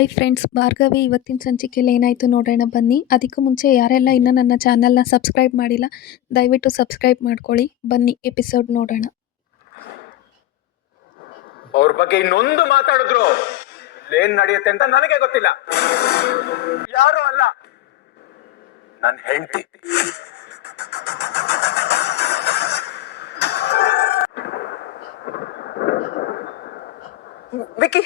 Hi friends Bhargavi ಇವತ್ತಿನ ಸಂಚಿಕೆಯಲ್ಲಿ ಏನಾಯಿತು ನೋಡೋಣ ಬನ್ನಿ. ಅದಕ್ಕೂ ಮುಂಚೆ ಯಾರೆಲ್ಲ ಇನ್ನೂ ನನ್ನ ಚಾನಲ್ನ ಸಬ್ಸ್ಕ್ರೈಬ್ ಮಾಡಿಲ್ಲ ದಯವಿಟ್ಟು ಸಬ್ಸ್ಕ್ರೈಬ್ ಮಾಡ್ಕೊಳ್ಳಿ. ಬನ್ನಿ ಎಪಿಸೋಡ್ ನೋಡೋಣ. ಅವ್ರ ಬಗ್ಗೆ ಇನ್ನೊಂದು ಮಾತಾಡಿದ್ರು. ಏನ್ ನಡೆಯುತ್ತೆ ಅಂತ ನನಗೆ ಗೊತ್ತಿಲ್ಲ. ಯಾರು ಅಲ್ಲ. ನನ್ನ ಹೆಂಡತಿ. ವಿಕಿ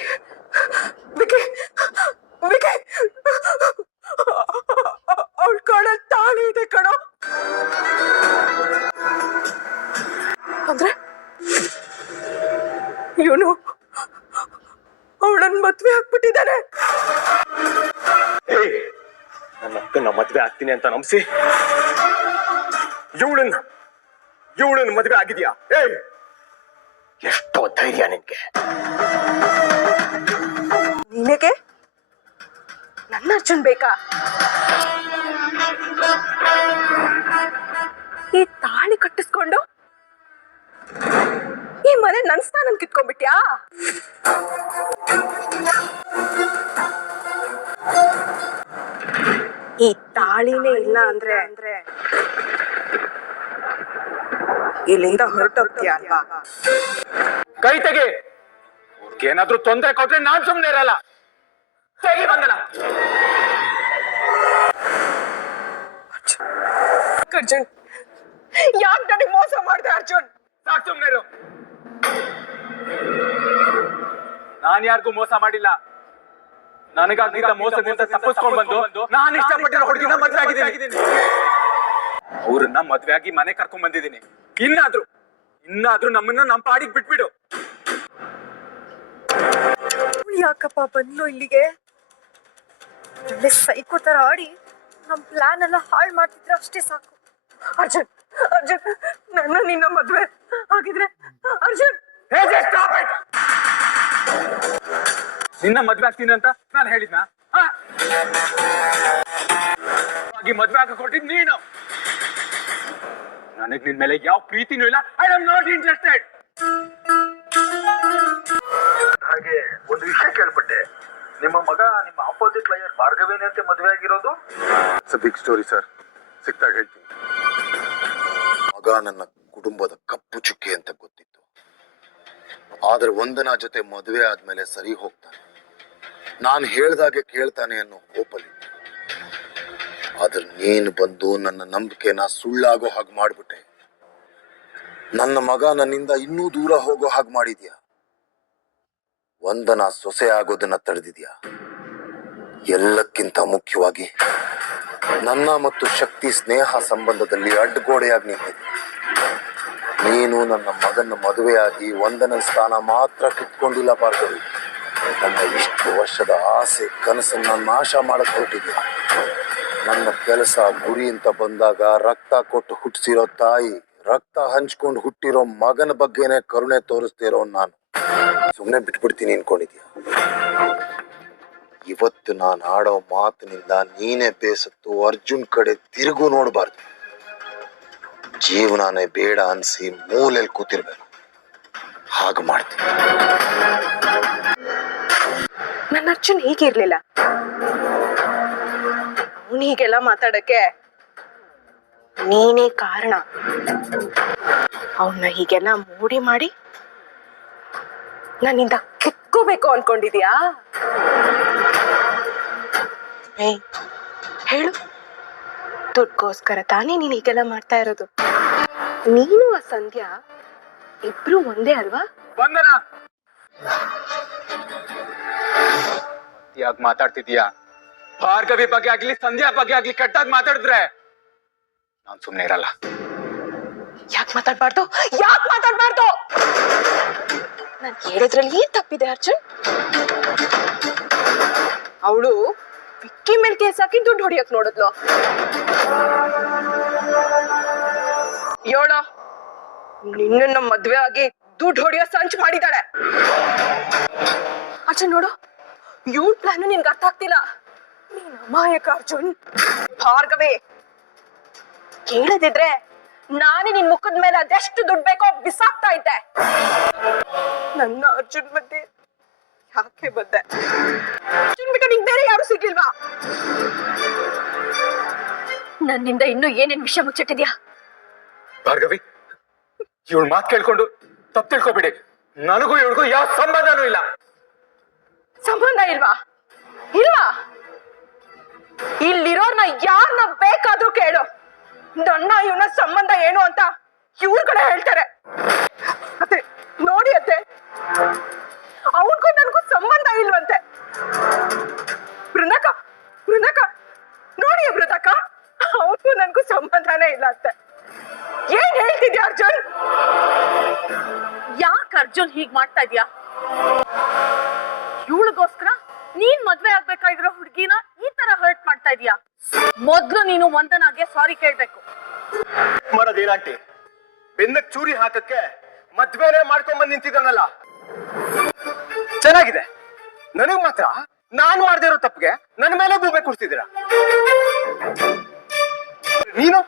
ಅಕ್ಕನ ಮದ್ವೆ ಆಗ್ತೀನಿ ಅಂತ ನಂಬಿಸಿ. ಇವಳನ್ನ ಇವಳನ್ನ ಮದ್ವೆ ಆಗಿದ್ಯಾ? ಏ ಎಷ್ಟೋ ಧೈರ್ಯ ನಿನ್ಗೆ. ನಿನಗೆ ನನ್ನ ಅರ್ಜುನ್ ಬೇಕಾ? ಈ ತಾಳಿ ಕಟ್ಟಿಸ್ಕೊಂಡು ಈ ಮನೆ ನನ್ ಸ್ಥಾನ ಕಿತ್ಕೊಂಡ್ಬಿಟ್ಯಾ ಈ ತಾಳಿನೇ ಇಲ್ಲ ಅಂದ್ರೆ ಅಂದ್ರೆ ಇಲ್ಲಿಂದ ಹೊರಟೋಗ್ತೀಯ ಅಲ್ವಾ? ಕೈ ತೆಗಿ. ಏನಾದ್ರೂ ತೊಂದರೆ ಕೊಟ್ರೆ ನಾನ್ ಸುಮ್ನೆ ಇರಲ್ಲ. ತೆಗಿ ಬಂದನ ಅರ್ಜುನ್ ಯಾಕೆ ನನಗೆ ಮೋಸ ಮಾಡ್ದೆ ಅರ್ಜುನ್? ಸಾಕ್ ಸುಮ್ನೆ ಇರು. ನಾನ್ ಯಾರಿಗೂ ಮೋಸ ಮಾಡಿಲ್ಲ. ನನಗಾಗಿದ್ದ ಮೋಸದಿಂದ ತಪ್ಪಿಸ್ಕೊಂಡ್ ಬಂದು ನಾನು ಇಷ್ಟಪಟ್ಟಿರೋ ಹುಡುಗಿನ ಮದ್ವೆ ಆಗಿದ್ದೀನಿ. ಅವ್ರನ್ನ ಮದ್ವೆ ಆಗಿ ಮನೆ ಕರ್ಕೊಂಡ್ ಬಂದಿದ್ದೀನಿ. ಇನ್ನಾದ್ರೂ ಇನ್ನಾದ್ರೂ ನಮ್ಮನ್ನ ನಮ್ ಪಾಡಿಗೆ ಬಿಟ್ಬಿಡು. ಯಾಕಪ್ಪ ಬಂದು ಇಲ್ಲಿಗೆ? ಒಳ್ಳೆ ಸೈಕೋ ತರ ಆಡಿ ನಮ್ ಪ್ಲಾನ್ ಎಲ್ಲ ಹಾಳ್ ಮಾಡ್ತಿದ್ರೆ ಅಷ್ಟೇ ಸಾಕು. ಅರ್ಜುನ್ ಅರ್ಜುನ್ ನನ್ನ ನಿನ್ನ ಮದ್ವೆ ಆಗಿದ್ರೆ ಅರ್ಜುನ್! ನಿನ್ನ ಮದ್ವೆ ಆಗ್ತೀನಿ ಅಂತ ನಾನು ಹೇಳಿದ್ನ? ಆಗಿ ಮದ್ವೆ ಆಗ ಕೊಟ್ಟಿದ್ ನೀನು. ನನಗ್ ನಿನ್ ಮೇಲೆ ಯಾವ ಪ್ರೀತಿನೂ ಇಲ್ಲ. ಐ ಆಮ್ ನಾಟ್ ಇಂಟ್ರೆಸ್ಟೆಡ್ ಹಾಗೆ ಒಂದು ವಿಷಯ ಕೇಳ್ಪಟ್ಟೆ. ನಿಮ್ಮ ಮಗ ನಿಮ್ಮ ಆಪೋಸಿಟ್ ಲಯರ್ ಭಾರ್ಗವೇನೆ ಅಂತ ಮದುವೆ ಆಗಿರೋದು? ಇಟ್ಸ್ ಬಿಗ್ ಸ್ಟೋರಿ ಸರ್ ಸಿಕ್ತಾಗ ಹೇಳ್ತೀನಿ. ಮಗ ನನ್ನ ಕುಟುಂಬದ ಕಪ್ಪು ಚುಕ್ಕೆ ಅಂತ ಗೊತ್ತಿತ್ತು. ಆದ್ರೆ ಒಂದನ ಜೊತೆ ಮದುವೆ ಆದ್ಮೇಲೆ ಸರಿ ಹೋಗ್ತಾನೆ. ನಾನು ಹೇಳ್ದಾಗೆ ಕೇಳ್ತಾನೆ ಅನ್ನೋ ಹೋಪಲ್ಲಿ ಆದ್ರೆ ನೀನು ಬಂದು ನನ್ನ ನಂಬಿಕೆನ ಸುಳ್ಳಾಗೋ ಹಾಗೆ ಮಾಡ್ಬಿಟ್ಟೆ. ನನ್ನ ಮಗ ನನ್ನಿಂದ ಇನ್ನೂ ದೂರ ಹೋಗೋ ಹಾಗೆ ಮಾಡಿದ್ಯಾ? ಒಂದನ ಸೊಸೆ ಆಗೋದನ್ನ ತಡೆದಿದ್ಯಾ? ಎಲ್ಲಕ್ಕಿಂತ ಮುಖ್ಯವಾಗಿ ನನ್ನ ಮತ್ತು ಶಕ್ತಿ ಸ್ನೇಹ ಸಂಬಂಧದಲ್ಲಿ ಅಡ್ಡಗೋಡೆಯಾಗಿ ನಿಂತಿದೆ ನೀನು ನನ್ನ ಮಗನ ಮದುವೆಯಾಗಿ ಒಂದನ ಸ್ಥಾನ ಮಾತ್ರ ಕಿತ್ಕೊಂಡಿಲ್ಲ ಭಾರ್ಗವಿ ನನ್ನ ಇಷ್ಟು ವರ್ಷದ ಆಸೆ, ಕನಸನ್ನ ನಾಶ ಮಾಡಕ್ ನನ್ನ ಕೆಲಸ ಗುರಿ ಅಂತ ಬಂದಾಗ ರಕ್ತ ಕೊಟ್ಟು ಹುಟ್ಟಿಸಿರೋ ತಾಯಿ, ರಕ್ತ ಹಂಚ್ಕೊಂಡು ಹುಟ್ಟಿರೋ ಮಗನ ಬಗ್ಗೆನೇ ಕರುಣೆ ತೋರಿಸ್ತಿರೋ ನಾನು. ಸುಮ್ಮನೆ ಬಿಟ್ಬಿಡ್ತೀನಿ ಅನ್ಕೊಂಡಿದ್ಯ? ಇವತ್ತು ನಾನು ಆಡೋ ಮಾತಿನಿಂದ ನೀನೇ ಬೇಸತ್ತು, ಅರ್ಜುನ್ ಕಡೆ ತಿರುಗು ನೋಡಬಾರ್ದು. ಜೀವನನೇ ಬೇಡ ಅನ್ಸಿ ಮೂಲೆಯಲ್ಲಿ ಕೂತಿರ್ಬೇಕು. ಹಾಗೆ ಮಾಡ್ತೀನಿ. ನನ್ನ ಅರ್ಜುನ್ ಹೀಗಿರ್ಲಿಲ್ಲ. ಅವ್ನು ಹೀಗೆಲ್ಲ ಮಾತಾಡಕ್ಕೆ ನೀನೇ ಕಾರಣ. ಅವನ್ನ ಹೀಗೆಲ್ಲ ಮೂಡಿ ಮಾಡಿ ನನ್ನಿಂದ ಕಿತ್ಕೋಬೇಕು ಅನ್ಕೊಂಡಿದ್ಯಾ? ಹೇಳು. ದುಡ್ಗೋಸ್ಕರ ತಾನೇ ನೀನ್ ಹೀಗೆಲ್ಲ ಮಾಡ್ತಾ ಇರೋದು. ನೀನು ಆ ಸಂಧ್ಯಾ ಇಬ್ರು ಒಂದೇ ಅಲ್ವಾ? ಯಾಕೆ ಮಾತಾಡ್ತಿದ್ಯಾ? ಭಾರ್ಗವಿ ಬಗ್ಗೆ ಆಗ್ಲಿ ಸಂಧ್ಯಾ ಬಗ್ಗೆ ಆಗ್ಲಿ ಕೆಟ್ಟಾಗಿ ಮಾತಾಡಿದ್ರೆ ನಾನ್ ಸುಮ್ನೆ ಇರಲ್ಲ. ಯಾಕೆ ಮಾತಾಡ್ಬಾರ್ದು? ಯಾಕೆ ಮಾತಾಡ್ಬಾರ್ದು? ನಾನು ಹೇಳಿದ್ರಲ್ಲಿ ಏನ್ ತಪ್ಪಿದೆ ಅರ್ಜುನ್? ಅವಳು ವಿಕ್ಕಿ ಮೇಲೆ ಕೇಸ್ ಹಾಕಿ ದುಡ್ಡು ಹೊಡಿಯಕ್ ನೋಡಿದ್ಲು. ಯೋಳ ನಿನ್ನ ಮದ್ವೆ ಆಗಿ ದುಡ್ಡು ಹೊಡಿಯೋ ಸಂಚ್ ಮಾಡಿದಾಳೆ ಅರ್ಜುನ್ ನೋಡು. ಇವನ್ ಪ್ಲಾನ್ ನಿನ್ಗೆ ಅರ್ಥ ಆಗ್ತಿಲ್ಲ. ನೀನ್ ಅಮಾಯಕ, ಅರ್ಜುನ್. ಭಾರ್ಗವೇ, ಕೇಳದಿದ್ರೆ ನಾನೇ ನಿನ್ ಮುಖದ ಮೇಲೆ ಅದೆಷ್ಟು ದುಡ್ಡು ಬೇಕೋ ಬಿಸಾಕ್ತಾ ಇದ್ದೆ. ನನ್ನ ಅರ್ಜುನ್ ಮಧ್ಯೆ ಯಾಕೆ ಬಂದೆ? ಅರ್ಜುನ್ ಬಿಟ್ಟು ನಿಂಗೆ ಬೇರೆ ಯಾರು ಸಿಗ್ಲಿಲ್ವಾ? ನನ್ನಿಂದ ಇನ್ನೂ ಏನೇನ್ ವಿಷಯ ಮುಚ್ಚಿಟ್ಟಿದ್ಯಾ? ಭಾರ್ಗವಿ, ಇವಳು ಮಾತು ಕೇಳ್ಕೊಂಡು ತಪ್ಪು ತಿಳ್ಕೊಬಿಡಿ. ನನಗೂ ಇವಳಿಗೂ ಯಾವ ಸಂಬಂಧನೂ ಇಲ್ಲ. ಸಂಬಂಧ ಇಲ್ವಾ? ಇಲ್ವಾ? ಇಲ್ಲಿರೋರ್ನ ಯಾರನ್ನ ಬೇಕಾದ್ರೂ ಕೇಳು. ನನ್ನ ಇವನ ಸಂಬಂಧ ಏನು ಅಂತ ಇವ್ರ ಕಡೆ ಹೇಳ್ತಾರೆ. ಅತ್ತೆ, ನೋಡಿ ಅತ್ತೆ. ಅವನ್ಗೂ ನನಗೂ ಸಂಬಂಧ ಇಲ್ವಂತೆ. ಬೃಂದಕ ಬೃಂದಕ ನೋಡಿ ಬೃಂದಕ ಅವನ್ಗೂ ನನಗೂ ಸಂಬಂಧನೇ ಇಲ್ಲ ಅಂತೆ ಏನ್ ಹೇಳ್ತಿದ್ಯಾ ಅರ್ಜುನ್? ಯಾಕೆ ಅರ್ಜುನ್ ಹೀಗ್ ಮಾಡ್ತಾ ಇದ್ಯಾ? ಇವಳಿಗೋಸ್ಕರ ನೀನ್ ಮದ್ವೆ ಆಗ್ಬೇಕಾಗಿರೋ ಹುಡ್ಗಿನ ಈ ತರ ಹರ್ಟ್ ಮಾಡ್ತಾ ಇದೀಯಾ? ಮೊದ್ಲು ನೀನು ವಂದನಾಗೆ ಸಾರಿ ಕೇಳ್ಬೇಕು. ಮಾಡೋದೇನಾಂಟಿ ಬೆನ್ನಕ್ ಚೂರಿ ಹಾಕಕ್ಕೆ ಮದ್ವೆನೇ ಮಾಡ್ಕೊಂಡ್ ಬಂದ್ ನಿಂತಿದ್ದಾನಲ್ಲ. ಚೆನ್ನಾಗಿದೆ. ನನಗ್ ಮಾತ್ರ ನಾನ್ ಮಾಡ್ದೇ ಇರೋ ತಪ್ಪಿಗೆ ನನ್ ಮೇಲೆ ಗೂಬೆ ಕೊಡ್ತಿದ್ದೀರ ನೀನು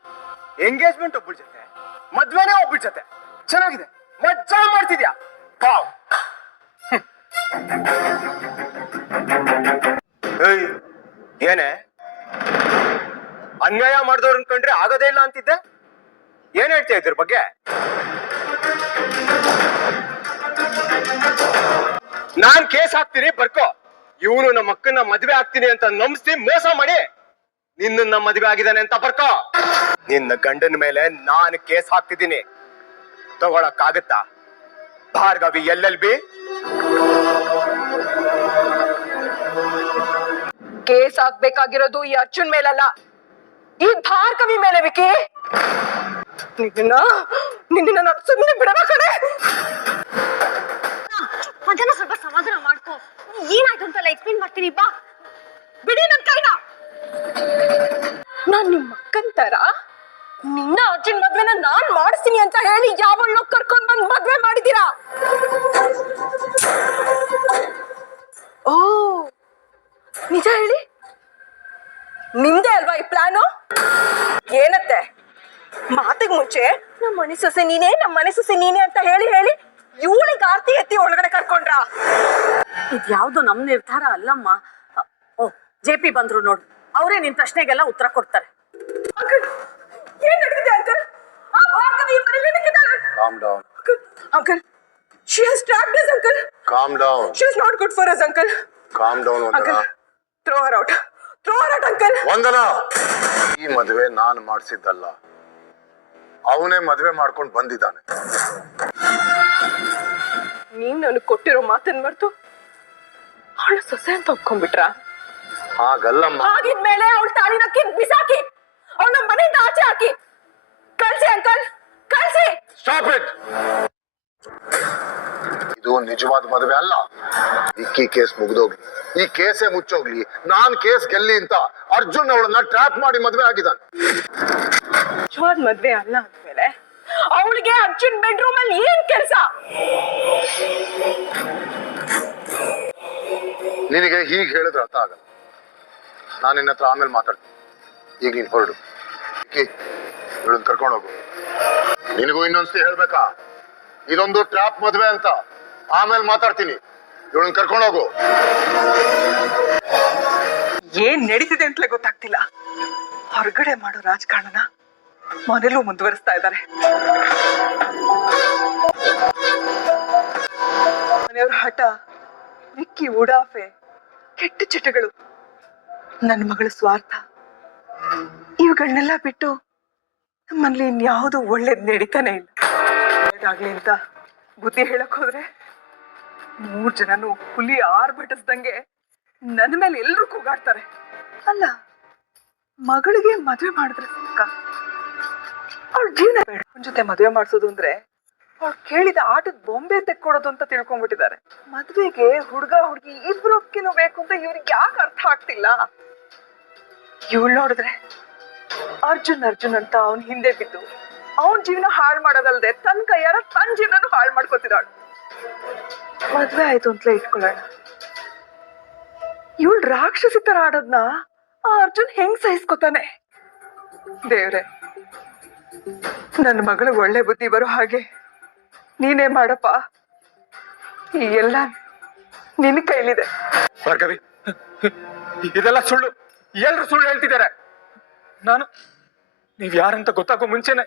ಎಂಗೇಜ್ಮೆಂಟ್ ಒಬ್ಬಳ ಜೊತೆ, ಮದ್ವೆನೇ ಒಬ್ಬಳ ಜೊತೆ, ಚೆನ್ನಾಗಿದೆ. ಮಜ್ಜಾ ಮಾಡ್ತಿದ್ಯಾ? ಪಾವ್. ಏನೇ? ಅನ್ಯಾಯ ಮಾಡಿದವ್ರನ್ ಕಂಡ್ರೆ ಆಗದೇ ಇಲ್ಲ ಅಂತಿದ್ದೆ? ಏನ್ ಹೇಳ್ತಾ ಇದ್ರ ಬಗ್ಗೆ? ನಾನ್ ಕೇಸ್ ಹಾಕ್ತೀನಿ, ಬರ್ಕೋ. ಇವನು ನಮ್ಮ ಅಕ್ಕನ ಮದ್ವೆ ಆಗ್ತೀನಿ ಅಂತ ನಂಬಿಸಿ ಮೋಸ ಮಾಡಿ ನಿನ್ನ ಮದ್ವೆ ಆಗಿದ್ದಾನೆ ಅಂತ ಬರ್ಕೋ. ನಿನ್ನ ಗಂಡನ ಮೇಲೆ ನಾನು ಕೇಸ್ ಹಾಕ್ತಿದ್ದೀನಿ. ತಗೊಳಕ್ಕಾಗತ್ತಾ? Bhargavi L B? ಕೇಸ್ ಹಾಕ್ಬೇಕಾಗಿರೋದು ಈ ಅರ್ಜುನ್ ಮೇಲಲ್ಲ. ಈ ಭಾರ್ಗವಿ ಮೇಲೆ ವಿಕಿ. ನಿನ್ನ ನಿನ್ನ ನಾನು ಸುಮ್ಮನೆ ಬಿಡದ ಕಡೆ ಅದನ್ನ ಸ್ವಲ್ಪ ಸಮಾಧಾನ ಮಾಡ್ಕೋ. ಏನಾಯ್ತು ಅಂತೆಲ್ಲ ಎಕ್ಸ್ಪ್ಲೇನ್ ಮಾಡ್ತೀನಿ ಬಾ. ಬಿಡಿ ನನ್ ಕೈನ. ನಾನ್ ನಿಮ್ಮ ಅಕ್ಕನ್ ತರ ನಿನ್ನ ಅರ್ಜುನ್ ಮದ್ವೆನ ನಾನ್ ಮಾಡಿಸ್ತೀನಿ ಅಂತ ಹೇಳಿ ಯಾವಳ್ಳೋ ಕರ್ಕೊಂಡ್ ಬಂದ್ ಮದ್ವೆ ಮಾಡಿದೀರಾ ಓ ನಿಜ ಹೇಳಿ? ನಿಮ್ದೇ ಅಲ್ವಾ ಈ ಪ್ಲಾನು? ಏನತ್ತೆ? ಮಾತಿಗೆ ಮುಂಚೆ ನಮ್ಮ ಮನೆ ಸೊಸೆ ನೀನೇ ನಮ್ಮ ಮನೆ ಸೊಸೆ ನೀನೇ ಅಂತ ಹೇಳಿ ಹೇಳಿ ಇವಳಿಗೆ ಆರ್ತಿ ಎತ್ತಿ ಒಳಗಡೆ ಕರ್ಕೊಂಡ್ರ? ಇದ್ಯಾವ್ದು ನಮ್ ನಿರ್ಧಾರ ಅಲ್ಲಮ್ಮ. ಓ ಜೆ ಪಿ ಬಂದ್ರು ನೋಡು. ಅವರೇ ನಿನ್ ಪ್ರಶ್ನೆಗೆಲ್ಲ ಉತ್ತರ ಕೊಡ್ತಾರೆ. ಅಂಕಲ್ ಏನ್ ನಡೆದಿದೆ ಅಂಕಲ್? ಆ ಭಾರ್ಗವಿ ಈ ಏನಕ್ಕಿದ್ದಾಳೆ? Calm down uncle she has trapped us uncle. Calm down she is not good for us uncle. Calm down uncle. Uncle throw her out throw her out uncle Vandana. ಈ ಮದುವೆ ನಾನು ಮಾಡಿಸಿದ್ದಲ್ಲ. ಅವನೇ ಮದುವೆ ಮಾಡ್ಕೊಂಡು ಬಂದಿದ್ದಾನೆ. ನೀನ್ ನನಗೆ ಕೊಟ್ಟಿರೋ ಮಾತನ್ನ ಮರ್ತು? ಅವಳು ಸೊಸೆ ಅಂತ ಒಪ್ಕೊಂಡ್ಬಿಟ್ರ? ಹಾಗಲ್ಲಮ್ಮ. ಆಗಿದ್ಮೇಲೆ ಅವಳು ತಾಳಿನ ಕಿತ್ ಬಿಸಾಕಿ ಅವಳ ಮನೆಯಿಂದ ಆಚೆ ಹಾಕಿ. ಕಳ್ಸಿ ಅಂಕಲ್ ಕಳ್ಸಿ. ಸ್ಟಾಪ್ ಇಟ್ ಇದು ನಿಜವಾದ ಮದುವೆ ಅಲ್ಲ. ಇಕ್ಕಿ ಕೇಸ್ ಮುಗ್ದೋಗ್ಲಿ. ಈ ಕೇಸೇ ಮುಚ್ಚೋಗ್ಲಿ. ನಾನ್ ಕೇಸ್ ಗೆಲ್ಲಿ ಅಂತ ಅರ್ಜುನ್ ಅವಳನ್ನ ಟ್ರ್ಯಾಪ್ ಮಾಡಿ ಮದುವೆ ಆಗಿದ್ದಾನೆ. ನಿಜವಾದ ಮದ್ವೆ ಅಲ್ಲ ಅಂದ್ಮೇಲೆ ಅವಳಿಗೆ ಅರ್ಜುನ್ ಬೆಡ್ರೂಮ್ ಅಲ್ಲಿ ಏನ್ ಕೆಲಸ? ನಿನಗೆ ಹೀಗೆ ಹೇಳಿದ್ರೆ ಅರ್ಥ ಆಗಲ್ಲ. ನಾನು ನಿನ್ನ ಹತ್ರ ಆಮೇಲೆ ಮಾತಾಡ್ತೀನಿ. ಈಗ ನೀನ್ ಹೊರಡು. ಇಕ್ಕಿ ಇವಳನ್ನ ಕರ್ಕೊಂಡು ಹೋಗು. ನಿನಗೂ ಇನ್ನೊಂದ್ಸತಿ ಹೇಳ್ಬೇಕಾ? ಇದೊಂದು ಟ್ರ್ಯಾಪ್ ಮದ್ವೆ ಅಂತ. ಆಮೇಲೆ ಮಾತಾಡ್ತೀನಿ. ಇವಳನ್ನ ಕರ್ಕೊಂಡು ಹೋಗು. ಏನ್ ನಡೀತಿದೆ ಅಂತಲೇ ಗೊತ್ತಾಗ್ತಿಲ್ಲ. ಹೊರಗಡೆ ಮಾಡೋ ರಾಜಕಾರಣನ ಮನೇಲೂ ಮುಂದುವರಿಸ್ತಾ ಇದ್ದಾರೆ ಮನೆಯವ್ರ ಹಠ ವಿಕ್ಕಿ ಉಡಾಫೆ, ಕೆಟ್ಟ ಚಟಗಳು, ನನ್ನ ಮಗಳ ಸ್ವಾರ್ಥ. ಇವುಗಳನ್ನೆಲ್ಲ ಬಿಟ್ಟು ನಮ್ಮಲ್ಲಿ ಇನ್ಯಾವುದು ಒಳ್ಳೇದ್ ನಡೀತಾನೆ ಇಲ್ಲ. ಒಳ್ಳೇದಾಗ್ಲಿ ಅಂತ ಬುದ್ಧಿ ಹೇಳಕ್ ಹೋದ್ರೆ ಮೂರ್ ಜನನು ಹುಲಿ ಆರ್ಭಟಿಸ್ದಂಗೆ ನನ್ನ ಮೇಲೆ ಎಲ್ಲರೂ ಕೂಗಾಡ್ತಾರೆ. ಅಲ್ಲ, ಮಗಳಿಗೆ ಮದುವೆ ಮಾಡಿದ್ರೆ ಸಾಕ? ಅವಳ ಜೀವನ ಜೊತೆ ಮದುವೆ ಮಾಡಿಸೋದು ಅಂದ್ರೆ ಅವ್ಳು ಕೇಳಿದ ಆಟದ ಬೊಂಬೆ ತೆಕ್ಕೊಡೋದು ಅಂತ ತಿಳ್ಕೊಂಡ್ಬಿಟ್ಟಿದ್ದಾರೆ. ಮದ್ವೆಗೆ ಹುಡುಗ ಹುಡುಗಿ ಇಬ್ರೊಕ್ಕಿನೂ ಬೇಕು ಅಂತ ಇವ್ರಿಗೆ ಯಾಕೆ ಅರ್ಥ ಆಗ್ತಿಲ್ಲ? ಇವಳು ನೋಡಿದ್ರೆ ಅರ್ಜುನ್ ಅರ್ಜುನ್ ಅಂತ ಅವನ್ ಹಿಂದೆ ಬಿದ್ದು ಅವನ್ ಜೀವನ ಹಾಳು ಮಾಡೋದಲ್ದೆ ತನ್ನ ಕೈಯಾರ ತನ್ನ ಜೀವನ ಹಾಳು ಮಾಡ್ಕೋತಿದ್ದಾಳು. ಮದ್ವೆ ಆಯ್ತು ಅಂತಲೇ ಇಟ್ಕೊಳ್ಳೋಣ. ಇವಳು ರಾಕ್ಷಸಿ ತರ ಆಡೋದ್ನ ಆ ಅರ್ಜುನ್ ಹೆಂಗ್ ಸಹಿಸ್ಕೊತಾನೆ? ದೇವ್ರೆ ನನ್ನ ಮಗಳು ಒಳ್ಳೆ ಬುದ್ಧಿ ಬರೋ ಹಾಗೆ ನೀನೇ ಮಾಡಪ್ಪ. ಈ ಎಲ್ಲ ನಿನ್ನ ಕೈಲಿದೆ. ಇದೆಲ್ಲ ಸುಳ್ಳು. ಎಲ್ರು ಸುಳ್ಳು ಹೇಳ್ತಿದ್ದಾರೆ. ನಾನು, ನೀವ್ ಯಾರಂತ ಗೊತ್ತಾಗೋ ಮುಂಚೆನೆ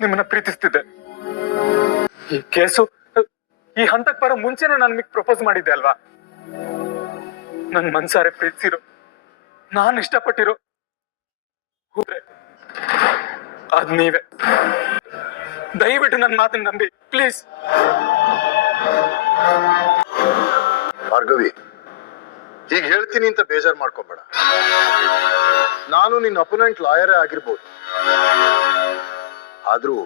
ನಿಮ್ಮನ್ನ ಪ್ರೀತಿಸ್ತಿದ್ದೆ. ಈ ಕೇಸು ಈ ಹಂತಕ್ ಬರೋ ಮುಂಚೆನೆ ನಾನು ನಿಮಗೆ ಪ್ರಪೋಸ್ ಮಾಡಿದ್ದೆ ಅಲ್ವಾ? ನನ್ ಮನ್ಸಾರೆ ಪ್ರೀತಿಸಿರೋ, ನಾನ್ ಇಷ್ಟಪಟ್ಟಿರೋ ಹೋದ್ರೆ ಅದ್ ನೀವೇ. ದಯವಿಟ್ಟು ನನ್ನ ಮಾತನ್ನ ನಂಬಿ, ಪ್ಲೀಸ್. ಭಾರ್ಗವಿ ಈಗ ಹೇಳ್ತೀನಿ ಅಂತ ಬೇಜಾರ್ ಮಾಡ್ಕೋಬೇಡ. ನಾನು ನಿನ್ನ ಅಪೋನೆಂಟ್ ಲಾಯರೇ ಆಗಿರ್ಬೋದು. ಆದ್ರೂ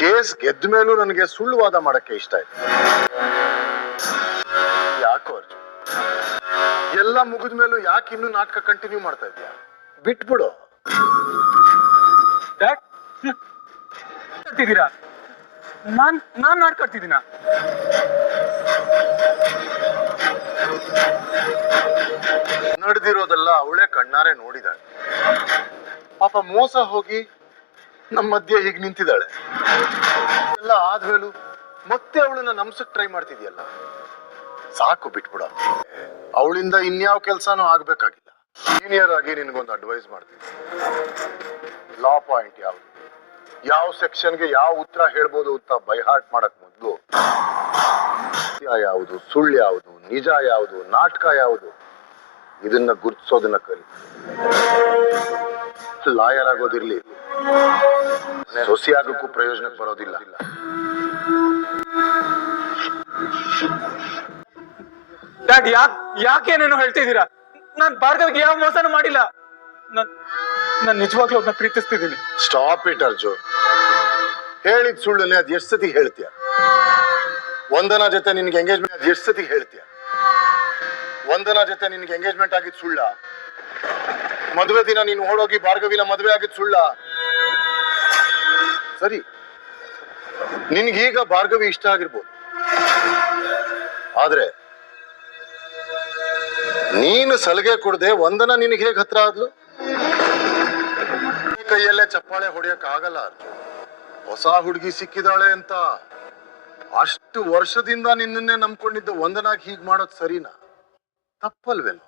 ಕೇಸ್ ಗೆದ್ದ ಮೇಲೂ ನನಗೆ ಸುಳ್ಳು ವಾದ ಮಾಡಕ್ಕೆ ಇಷ್ಟ ಇದೆ ಯಾಕೋ ಅರ್ಜುನ್? ಎಲ್ಲ ಮುಗಿದ ಮೇಲೂ ಯಾಕೆ ಇನ್ನೂ ನಾಟಕ ಕಂಟಿನ್ಯೂ ಮಾಡ್ತಾ ಇದೀಯಾ ಬಿಟ್ಬಿಡು. ಯಾಕ್? ಮಾಡ್ತಿದ್ದೀರಾ ನಾನ್ ನಾನ್ ನಾಡ್ಕೊಡ್ತಿದ್ದೀನ ನಡೆದಿರೋದೆಲ್ಲ ಅವಳೇ ಕಣ್ಣಾರೆ ನೋಡಿದಾಳೆ. ಪಾಪ ಮೋಸ ಹೋಗಿ ನಮ್ಮ ಮಧ್ಯೆ ಹೀಗೆ ನಿಂತಿದ್ದಾಳೆ. ಎಲ್ಲ ಆದ್ಮೇಲೂ ಮತ್ತೆ ಅವಳನ್ನ ನಮ್ಸಕ್ ಟ್ರೈ ಮಾಡ್ತಿದ್ಯಲ್ಲ? ಸಾಕು ಬಿಟ್ಬಿಡ. ಅವಳಿಂದ ಇನ್ಯಾವ ಕೆಲ್ಸಾನು ಆಗ್ಬೇಕಾಗಿಲ್ಲ. ಸೀನಿಯರ್ ಆಗಿ ನಿನ್ಗೊಂದು ಅಡ್ವೈಸ್ ಮಾಡ್ತೀನಿ. ಲಾ ಪಾಯಿಂಟ್ ಯಾವ್ದು ಯಾವ ಸೆಕ್ಷನ್ಗೆ ಯಾವ ಉತ್ತರ ಹೇಳ್ಬೋದು ಅಂತ ಬೈಹಾರ್ಟ್ ಮಾಡಕ್ ಮೊದ್ಲು. ಯಾವುದು, ಸುಳ್ಳು ಯಾವುದು, ನಿಜ ಯಾವುದು, ನಾಟಕ ಯಾವುದು? ಇದನ್ನ ಗುರುತಿಸೋದನ್ನ ಕಲಿ. ಲಾಯರ್ ಆಗೋದಿರ್ಲಿ. ಸೊಸಿ ಆಗೋಕ್ಕೂ ಪ್ರಯೋಜನಕ್ಕೆ ಬರೋದಿಲ್ಲ. ಡ್ಯಾಡ್ ಯಾಕ್ ಯಾಕೇನೇನು ಹೇಳ್ತಿದ್ದೀರಾ? ನಾನ್ ಭಾರ್ಗವಿಗೆ ಯಾವ ಮೋಸನೂ ಮಾಡಿಲ್ಲ. ನಾನ್ ನಾನ್ ನಿಜವಾಗ್ಲೂ ಅವ್ರನ್ನ ಪ್ರೀತಿಸ್ತಿದ್ದೀನಿ. ಸ್ಟಾಪ್ ಇಟ್ ಅರ್ಜು ಹೇಳಿದ ಸುಳ್ಳನ್ನೇ ಅದ್ ಎಷ್ಟ್ ಸತಿ ಹೇಳ್ತೀಯ? ವಂದನ ಜೊತೆ ನಿನ್ಗೆ ಎಂಗೇಜ್ಮೆಂಟ್ ಅದ್ ಎಷ್ಟ್ ಸತಿ ಹೇಳ್ತೀಯ? ವಂದನ ಜೊತೆ ನಿನ್ಗೆ ಎಂಗೇಜ್ಮೆಂಟ್ ಆಗಿದ್ ಸುಳ್ಳ ಮದುವೆ ದಿನ ನೀನು ಓಡೋಗಿ ಭಾರ್ಗವಿನ ಮದುವೆ ಆಗಿದ್ ಸುಳ್ಳ. ಸರಿ. ನಿನ್ಗೀಗ ಭಾರ್ಗವಿ ಇಷ್ಟ ಆಗಿರ್ಬೋದು. ಆದ್ರೆ, ನೀನು ಸಲಿಗೆ ಕೊಡದೆ ಒಂದನ ನಿನಗೆ ಹೇಗೆ ಹತ್ರ ಆದ್ಲು? ಕೈಯಲ್ಲೇ ಚಪ್ಪಾಳೆ ಹೊಡೆಯಕ್ ಆಗಲ್ಲ ಹೊಸ ಹುಡುಗಿ ಸಿಕ್ಕಿದಾಳೆ ಅಂತ ಅಷ್ಟು ವರ್ಷದಿಂದ ನಿನ್ನನ್ನೇ ನಂಬ್ಕೊಂಡಿದ್ದ ಒಂದನಾಗಿ ಹೀಗ್ ಮಾಡೋದ್ ಸರಿನಾ? ತಪ್ಪಲ್ವೇನೋ?